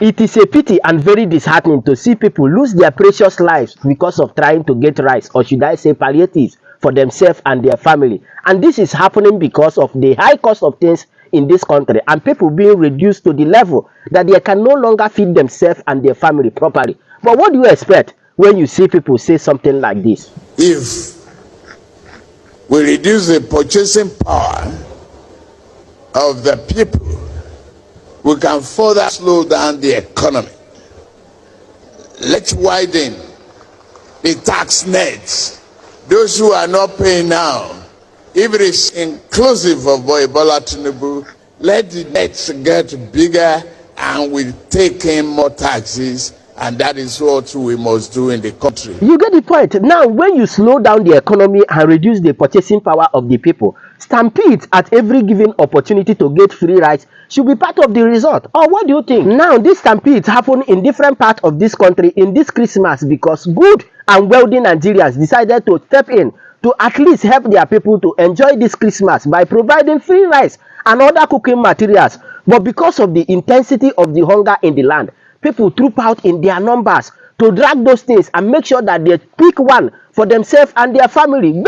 It is a pity and very disheartening to see people lose their precious lives because of trying to get rice, or should I say palliatives, for themselves and their family. And this is happening because of the high cost of things in this country, and people being reduced to the level that they can no longer feed themselves and their family properly. But what do you expect when you see people say something like this? If we reduce the purchasing power of the people, we can further slow down the economy. Let's widen the tax nets. Those who are not paying now, if it is inclusive of Bola Tinubu, let the nets get bigger and we take in more taxes, and that is what we must do in the country. You get the point. Now, when you slow down the economy and reduce the purchasing power of the people, stampedes at every given opportunity to get free rice should be part of the result. Or what do you think? Now, these stampedes happen in different parts of this country in this Christmas because good and wealthy Nigerians decided to step in to at least help their people to enjoy this Christmas by providing free rice and other cooking materials. But because of the intensity of the hunger in the land, people troop out in their numbers to drag those things and make sure that they pick one for themselves and their family.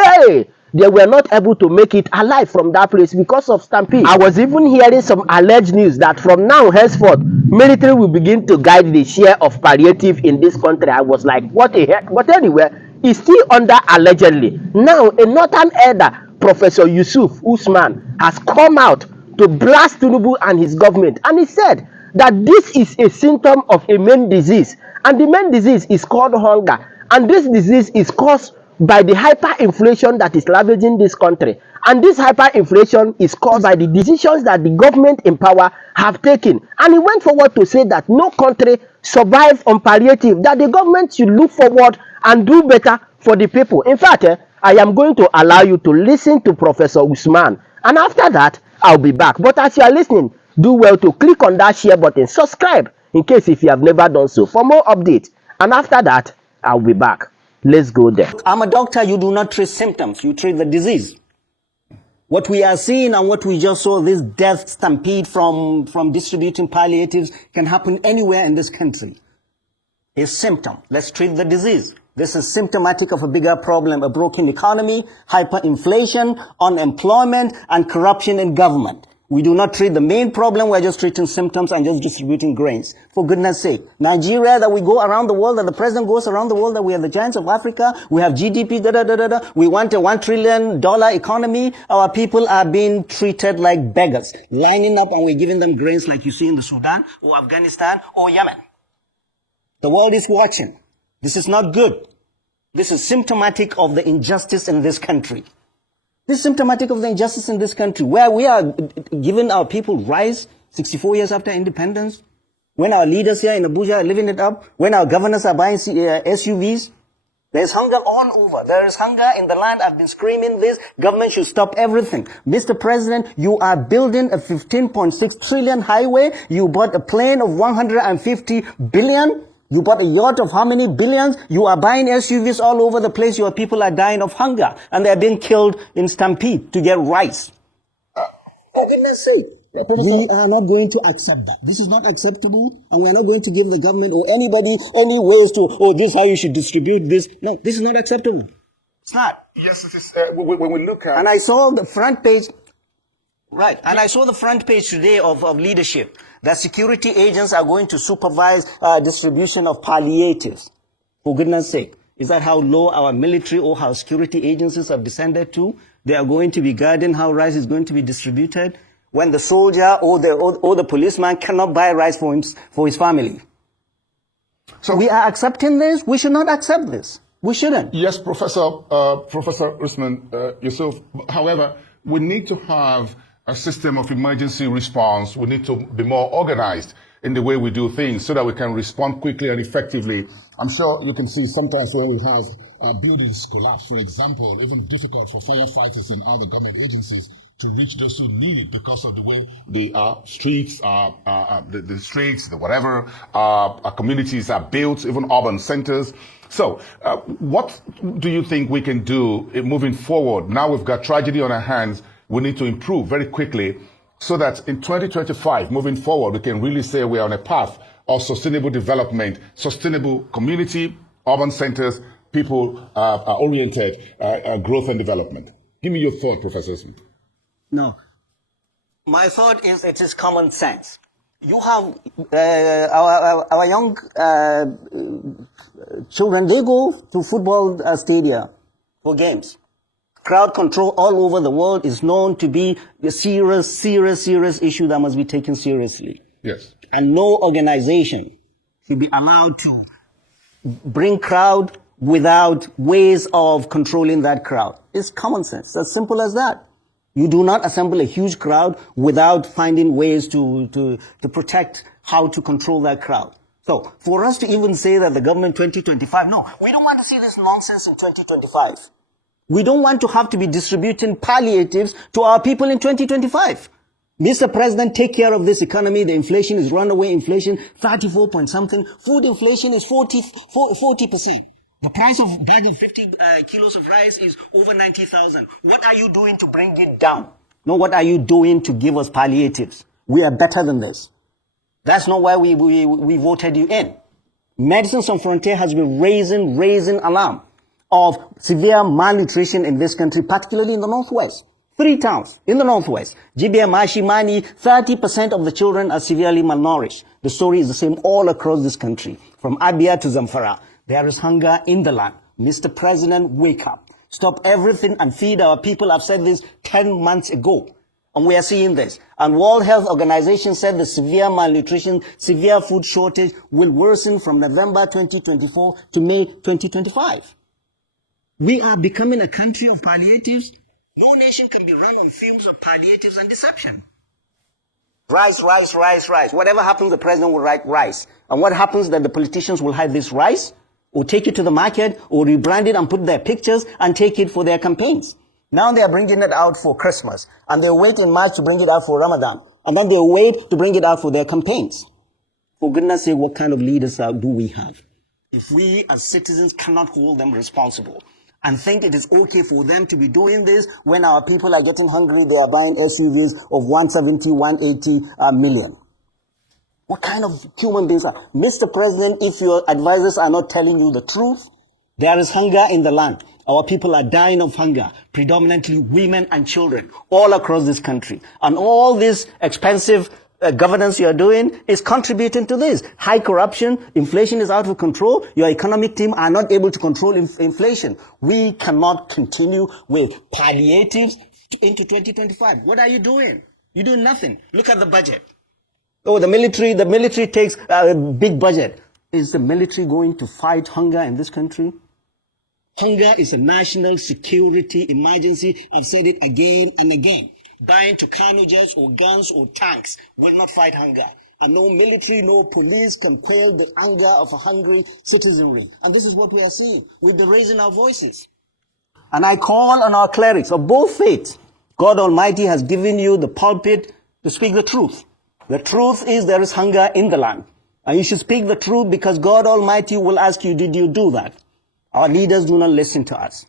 They were not able to make it alive from that place because of stampede. I was even hearing some alleged news that from now henceforth, military will begin to guide the share of palliative in this country. I was like, what the heck? But anyway, it's still under allegedly. Now, a northern elder, Professor Yusuf Usman, has come out to blast Tinubu and his government, and he said that this is a symptom of a main disease, and the main disease is called hunger, and this disease is caused by the hyperinflation that is ravaging this country, and this hyperinflation is caused by the decisions that the government in power have taken. And he went forward to say that no country survives on palliative, that the government should look forward and do better for the people. In fact, I am going to allow you to listen to Professor Usman, and after that I'll be back. But as you are listening, do well to click on that share button, subscribe in case if you have never done so, for more updates. And after that, I'll be back. Let's go there. I'm a doctor. You do not treat symptoms. You treat the disease. What we are seeing and what we just saw, this death stampede from distributing palliatives, can happen anywhere in this country. A symptom. Let's treat the disease. This is symptomatic of a bigger problem, a broken economy, hyperinflation, unemployment, and corruption in government. We do not treat the main problem. We're just treating symptoms and just distributing grains. For goodness sake. Nigeria, that we go around the world, that the president goes around the world, that we are the giants of Africa. We have GDP, We want a $1 trillion economy. Our people are being treated like beggars, lining up, and we're giving them grains like you see in the Sudan or Afghanistan or Yemen. The world is watching. This is not good. This is symptomatic of the injustice in this country. This is symptomatic of the injustice in this country, where we are giving our people rights 64 years after independence, when our leaders here in Abuja are living it up, when our governors are buying SUVs. There's hunger all over. There is hunger in the land. I've been screaming this. Government should stop everything. Mr. President, you are building a 15.6 trillion highway. You bought a plane of 150 billion. You bought a yacht of how many billions? You are buying SUVs all over the place. Your people are dying of hunger, and they're being killed in stampede to get rice. For goodness sake. We are not going to accept that. This is not acceptable, and we're not going to give the government or anybody any ways to, this is how you should distribute this. No, this is not acceptable. It's not. Yes, it is. When we look at... And I saw the front page, right, and I saw the front page today of leadership, that security agents are going to supervise distribution of palliatives. For goodness sake, is that how low our military or our security agencies have descended to? They are going to be guarding how rice is going to be distributed when the soldier or the policeman cannot buy rice for his family. So we are accepting this? We should not accept this. We shouldn't. Yes, Professor Usman Yusuf. However, we need to have a system of emergency response. We need to be more organized in the way we do things so that we can respond quickly and effectively. I'm sure you can see sometimes when we have buildings collapse, for example, even difficult for firefighters and other government agencies to reach those who need because of the way the streets, our communities are built, even urban centers. So what do you think we can do moving forward? Now we've got tragedy on our hands. We need to improve very quickly so that in 2025, moving forward, we can really say we are on a path of sustainable development, sustainable community, urban centers, people-oriented growth and development? Give me your thought, Professor Smith. No. My thought is it is common sense. You have our young children, they go to football stadia for games. Crowd control all over the world is known to be a serious issue that must be taken seriously. Yes. And no organization should be allowed to bring crowd without ways of controlling that crowd. It's common sense. It's as simple as that. You do not assemble a huge crowd without finding ways to protect how to control that crowd. So for us to even say that the government 2025, no, we don't want to see this nonsense in 2025. We don't want to have to be distributing palliatives to our people in 2025. Mr. President, take care of this economy. The inflation is runaway inflation, 34 point something. Food inflation is 40%. The price of a bag of 50 kilos of rice is over 90,000. What are you doing to bring it down? No, what are you doing to give us palliatives? We are better than this. That's not why we voted you in. Medicine Sans Frontier has been raising alarm of severe malnutrition in this country, particularly in the Northwest. 3 towns in the Northwest, Jibia, Mashi, Mani, 30% of the children are severely malnourished. The story is the same all across this country, from Abia to Zamfara. There is hunger in the land. Mr. President, wake up. Stop everything and feed our people. I've said this 10 months ago. And we are seeing this. And World Health Organization said the severe malnutrition, severe food shortage will worsen from November 2024 to May 2025. We are becoming a country of palliatives. No nation can be run on fumes of palliatives and deception. Rice. Whatever happens, the president will write rice. And what happens that the politicians will hide this rice, or take it to the market, or rebrand it and put their pictures and take it for their campaigns. Now they are bringing it out for Christmas, and they wait in March to bring it out for Ramadan, and then they wait to bring it out for their campaigns. For goodness sake, what kind of leaders do we have? If we as citizens cannot hold them responsible and think it is okay for them to be doing this when our people are getting hungry, they are buying SUVs of 170, 180 million. What kind of human beings are? Mr. President, if your advisors are not telling you the truth, there is hunger in the land. Our people are dying of hunger, predominantly women and children, all across this country. And all this expensive governance you are doing is contributing to this. High corruption, inflation is out of control, your economic team are not able to control inflation. We cannot continue with palliatives into 2025. What are you doing? You're doing nothing. Look at the budget. Oh, the military takes a big budget. Is the military going to fight hunger in this country? Hunger is a national security emergency. I've said it again and again. Buying Tucano jets or guns or tanks will not fight hunger. And no military, no police can quell the anger of a hungry citizenry. And this is what we are seeing. We've been raising our voices. And I call on our clerics of both faiths. God Almighty has given you the pulpit to speak the truth. The truth is there is hunger in the land. And you should speak the truth because God Almighty will ask you, did you do that? Our leaders do not listen to us.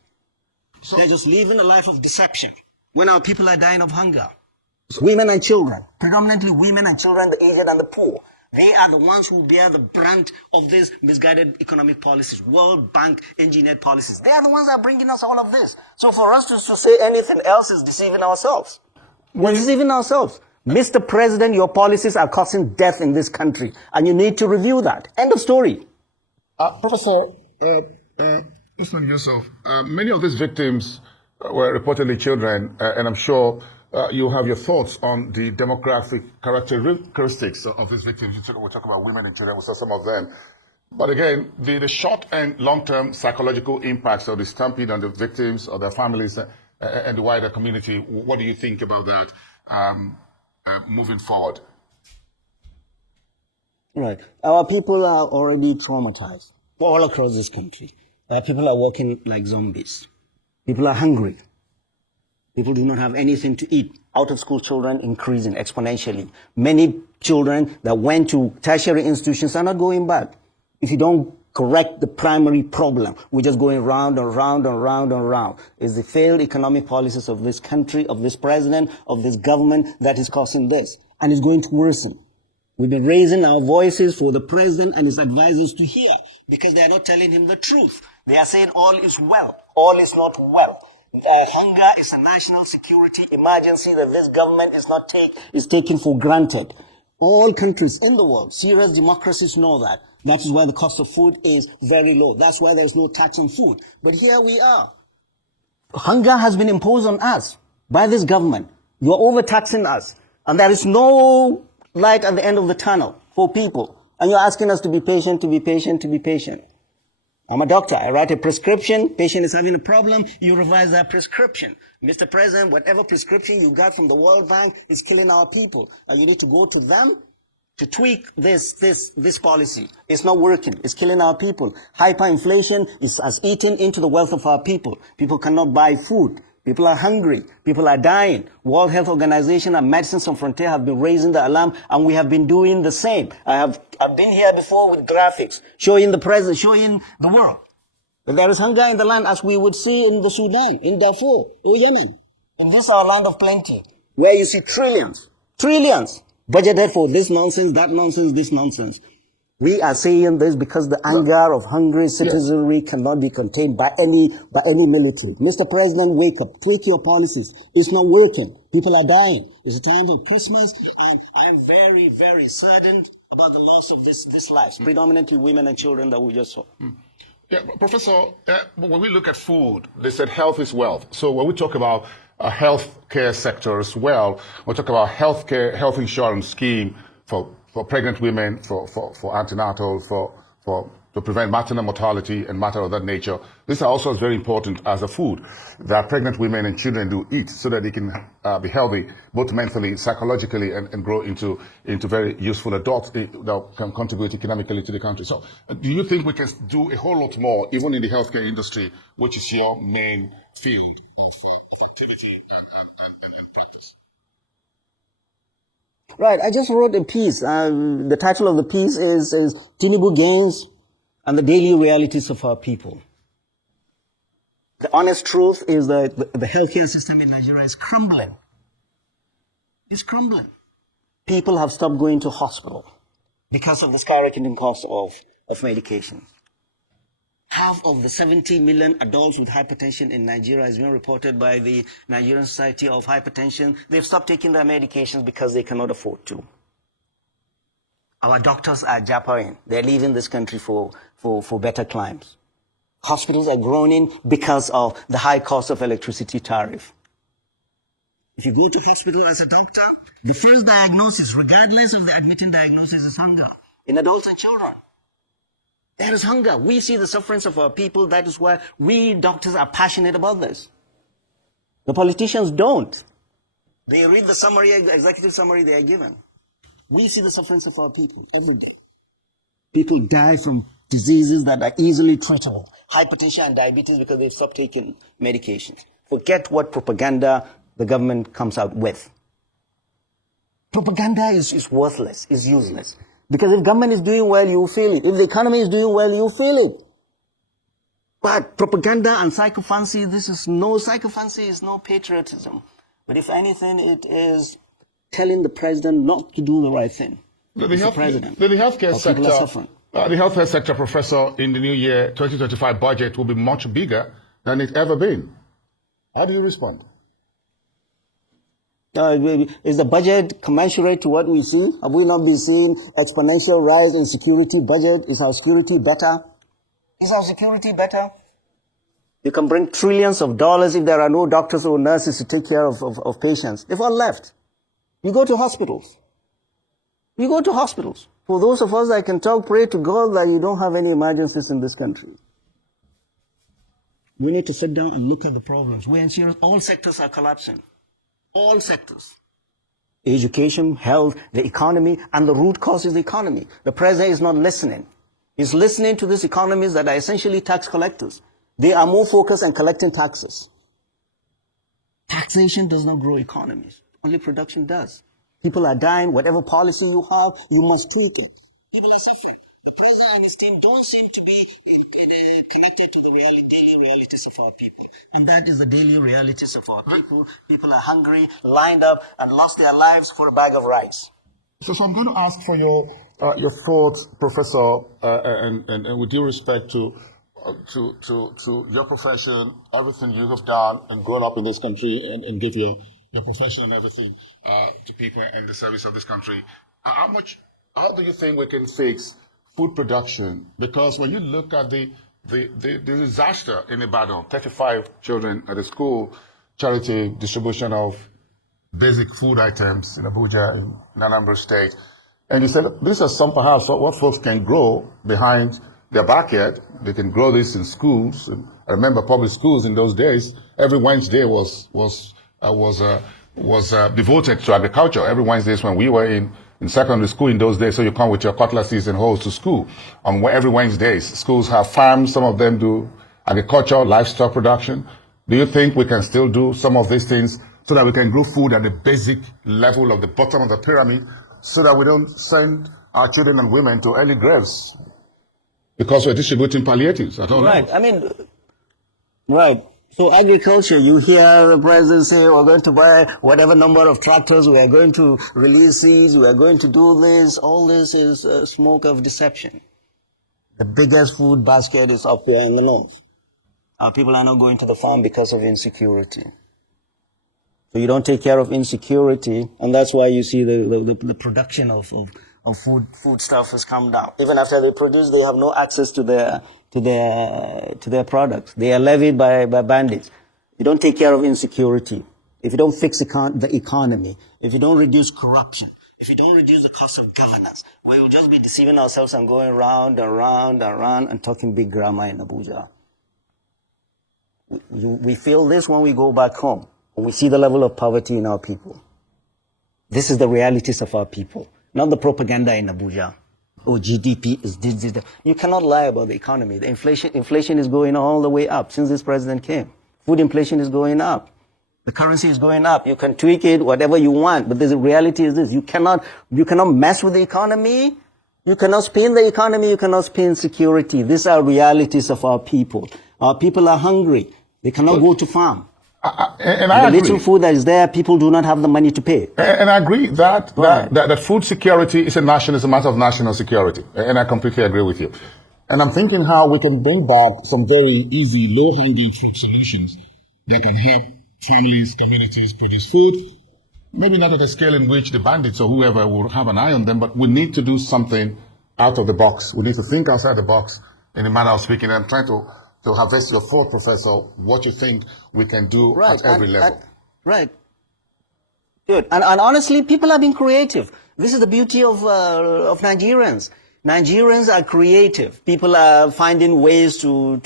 So they're just living a life of deception when our people are dying of hunger. Women and children, predominantly women and children, the aged and the poor. They are the ones who bear the brunt of these misguided economic policies, World Bank engineered policies. They are the ones that are bringing us all of this. So for us to say anything else is deceiving ourselves. We're deceiving ourselves. Mr. President, your policies are causing death in this country, and you need to review that. End of story. Professor Usman Yusuf, many of these victims were reportedly children, and I'm sure you have your thoughts on the demographic characteristics of these victims. We'll talk about women and children, we'll say some of them. But again, the short and long-term psychological impacts of the stampede on the victims, or their families, and the wider community, what do you think about that? Moving forward? Right. Our people are already traumatized all across this country. Our people are walking like zombies. People are hungry. People do not have anything to eat. Out-of-school children increasing exponentially. Many children that went to tertiary institutions are not going back. If you don't correct the primary problem, we're just going round and round and round and round. It's the failed economic policies of this country, of this president, of this government that is causing this. And it's going to worsen. We've been raising our voices for the president and his advisors to hear, because they are not telling him the truth. They are saying all is well. All is not well. Hunger is a national security emergency that this government is taking for granted. All countries in the world, serious democracies know that. That is why the cost of food is very low. That's why there's no tax on food. But here we are. Hunger has been imposed on us by this government. You're overtaxing us. And there is no light at the end of the tunnel for people. And you're asking us to be patient, to be patient, to be patient. I'm a doctor. I write a prescription. Patient is having a problem. You revise that prescription. Mr. President, whatever prescription you got from the World Bank is killing our people. And you need to go to them to tweak this policy. It's not working. It's killing our people. Hyperinflation has eaten into the wealth of our people. People cannot buy food. People are hungry. People are dying. World Health Organization and Medicines Sans Frontières have been raising the alarm, and we have been doing the same. I've been here before with graphics showing the president, showing the world that there is hunger in the land, as we would see in the Sudan, in Darfur, in Yemen. In this our land of plenty, where you see trillions budgeted for this nonsense, that nonsense, this nonsense. We are saying this because the anger of hungry citizenry cannot be contained by any military. Mr. President, wake up. Tweak your policies. It's not working. People are dying. It's a time of Christmas, and I'm very, very saddened about the loss of this lives, predominantly women and children that we just saw. Yeah, Professor, when we look at food, they said health is wealth. So when we talk about a healthcare sector as well, we talk about health insurance scheme for pregnant women, for antenatal, to prevent maternal mortality and matter of that nature. This are also very important as a food that pregnant women and children do eat, so that they can be healthy, both mentally, psychologically, and grow into very useful adults that can contribute economically to the country. So do you think we can do a whole lot more, even in the healthcare industry, which is your main field of activity and practice? Right, I just wrote a piece. The title of the piece is Tinubu Gains and the Daily Realities of Our People. The honest truth is that the healthcare system in Nigeria is crumbling. It's crumbling. People have stopped going to hospital because of the skyrocketing cost of medication. Half of the 70 million adults with hypertension in Nigeria has been reported by the Nigerian Society of Hypertension. They've stopped taking their medications because they cannot afford to. Our doctors are japping. They're leaving this country for better climes. Hospitals are groaning because of the high cost of electricity tariff. If you go to hospital as a doctor, the first diagnosis, regardless of the admitting diagnosis, is hunger in adults and children. There is hunger. We see the sufferance of our people. That is why we doctors are passionate about this. The politicians don't. They read the summary, the executive summary they are given. We see the sufferance of our people every day. People die from diseases that are easily treatable. Hypertension and diabetes because they've stopped taking medications. Forget what propaganda the government comes out with. Propaganda is worthless, is useless. Because if government is doing well, you feel it. If the economy is doing well, you feel it. But propaganda and psychophancy, psychophancy is no patriotism. But if anything, it is telling the president not to do the right thing. The healthcare sector, Professor, in the new year 2025 budget will be much bigger than it's ever been. How do you respond? Is the budget commensurate to what we see? Have we not been seeing exponential rise in security budget? Is our security better? Is our security better? You can bring trillions of dollars if there are no doctors or nurses to take care of patients. They've all left. You go to hospitals. You go to hospitals. For those of us that can talk, pray to God that you don't have any emergencies in this country. We need to sit down and look at the problems. We're in serious. All sectors are collapsing. All sectors. Education, health, the economy, and the root cause is the economy. The president is not listening. He's listening to these economies that are essentially tax collectors. They are more focused on collecting taxes. Taxation does not grow economies. Only production does. People are dying. Whatever policy you have, you must tweak it. People are suffering. The president and his team don't seem to be connected to the daily realities of our people. And that is the daily realities of our people. People are hungry, lined up, and lost their lives for a bag of rice. So I'm going to ask for your thoughts, Professor, and with due respect to your profession, everything you have done and grown up in this country, and give your profession and everything to people in the service of this country. How do you think we can fix food production? Because when you look at the disaster in Ibadan, 35 children at a school, charity distribution of basic food items in Abuja, in Anambra State. And you said, these are some perhaps what folks can grow behind their backyard. They can grow this in schools. And I remember public schools in those days, every Wednesday was devoted to agriculture. Every Wednesdays when we were in secondary school in those days, so you come with your cutlasses and hoes to school. Every Wednesdays, schools have farms. Some of them do agriculture, livestock production. Do you think we can still do some of these things so that we can grow food at the basic level of the bottom of the pyramid, so that we don't send our children and women to early graves because we're distributing palliatives? I don't know. Right. I mean, right. So agriculture, you hear the president say, we're going to buy whatever number of tractors, we are going to release seeds, we are going to do this. All this is smoke of deception. The biggest food basket is up here in the north. People are not going to the farm because of insecurity. So you don't take care of insecurity, and that's why you see the production of food stuff has come down. Even after they produce, they have no access to their products. They are levied by bandits. You don't take care of insecurity. If you don't fix the economy, if you don't reduce corruption, if you don't reduce the cost of governance, we will just be deceiving ourselves and going round and round and round and talking big grammar in Abuja. We feel this when we go back home. We see the level of poverty in our people. This is the realities of our people, not the propaganda in Abuja. Oh, GDP is this. You cannot lie about the economy. The inflation is going all the way up since this president came. Food inflation is going up. The currency is going up. You can tweak it, whatever you want, but the reality is this. You cannot mess with the economy. You cannot spin the economy. You cannot spin security. These are realities of our people. Our people are hungry. They cannot go to farm. And I the agree. little food that is there, people do not have the money to pay. And I agree that food security is a matter of national security. And I completely agree with you. And I'm thinking how we can bring back some very easy, low-hanging fruit solutions that can help families, communities produce food. Maybe not at a scale in which the bandits or whoever will have an eye on them, but we need to do something out of the box. We need to think outside the box in a manner of speaking. I'm trying to harvest your thought, Professor, what you think we can do at every level. Right. Good. And honestly, people have been creative. This is the beauty of Nigerians. Nigerians are creative. People are finding ways to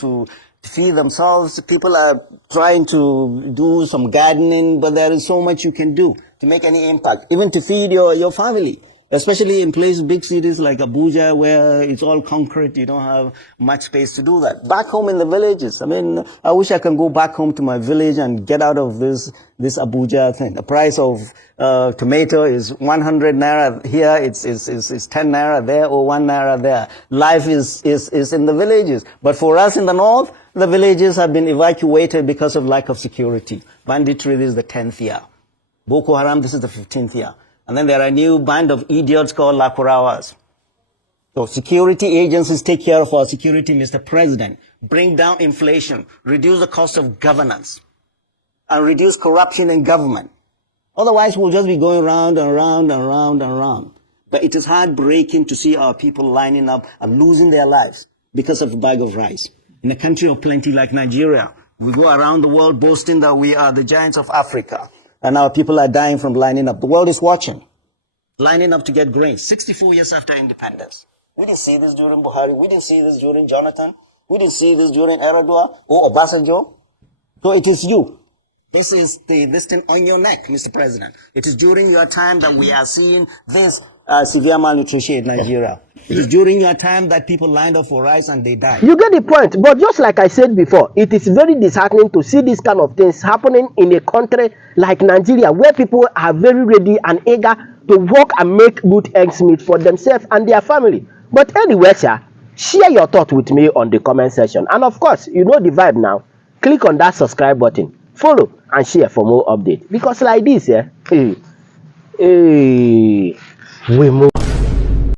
feed themselves. People are trying to do some gardening, but there is so much you can do to make any impact, even to feed your family. Especially in places, big cities like Abuja, where it's all concrete, you don't have much space to do that. Back home in the villages, I mean, I wish I can go back home to my village and get out of this Abuja thing. The price of tomato is 100 naira here, it's 10 naira there, or 1 naira there. Life is in the villages. But for us in the north, the villages have been evacuated because of lack of security. Banditry, this is the 10th year. Boko Haram, this is the 15th year. And then there are a new band of idiots called Lakurawas. So security agencies take care of our security, Mr. President. Bring down inflation, reduce the cost of governance, and reduce corruption in government. Otherwise, we'll just be going round and round and round and round. But it is heartbreaking to see our people lining up and losing their lives because of a bag of rice. In a country of plenty like Nigeria, we go around the world boasting that we are the giants of Africa. And our people are dying from lining up. The world is watching. Lining up to get grain. 64 years after independence. We didn't see this during Buhari. We didn't see this during Jonathan. We didn't see this during Erdogan or Obasanjo. So it is you. This is this thing on your neck, Mr. President. It is during your time that we are seeing this severe malnutrition in Nigeria. It is during your time that people lined up for rice and they died. You get the point. But just like I said before, it is very disheartening to see this kind of things happening in a country like Nigeria, where people are very ready and eager to work and make good ends meet for themselves and their family. But anyway, sir, share your thought with me on the comment section. And of course, you know the vibe now. Click on that subscribe button, follow and share for more updates. Because like this, hey. we move.